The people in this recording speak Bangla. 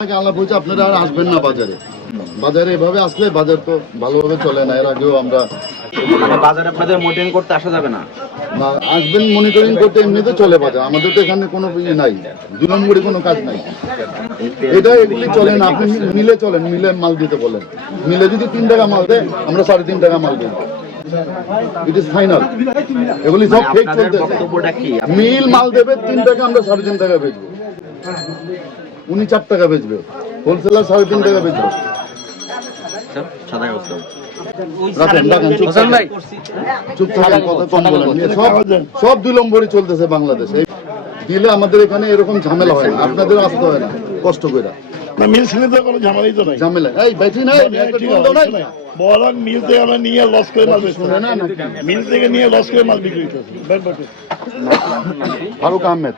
আলাপ হয়েছে আপনারা আর আসবেন না বাজারে। বাজারে এভাবে আসলে বাজার তো ভালোভাবে চলে না। এর আগেও আমরা মানে বাজারে আপনাদের মনিটরিং করতে আসা যাবে না। আসবেন মনিটরিং করতে, এমনিতে চলে বাজার। আমাদের তো এখানে কোনো ইয়ে নাই, 2 নম্বরে কোনো কাজ নাই। এটা এগুলি চলে না। আপনি মিলে চলেন, মিলে মাল দিতে বলেন। মিলে যদি 3 টাকা মাল দেয়, আমরা 3.5 টাকা মাল দেব। It is final. এগুলি সব ফেক চলতেছে। মিল মাল দেবে 3 টাকা, আমরা 3.5 টাকা বেচবো। উনি 4 টাকা বেচবে, হোলসেলার 3.5 টাকা বেচবে। চুপ থাকেন, কথা কম বলেন। সব 2 নম্বরই চলতেছে বাংলাদেশে। দিলে আমাদের এখানে এরকম ঝামেলা হয় না, আপনাদের আসতে হয় না কষ্ট করে। মিল ছিঁড়ে তো কোনো ঝামেলাই তো নাই। ঝামেলা এই বেশি নাই, বরং মিল থেকে আমরা নিয়ে লস করে মাল বেচতে হয় না। মিল থেকে নিয়ে লস করে মাল বিক্রি করতেছে। ফারুক আহমেদ।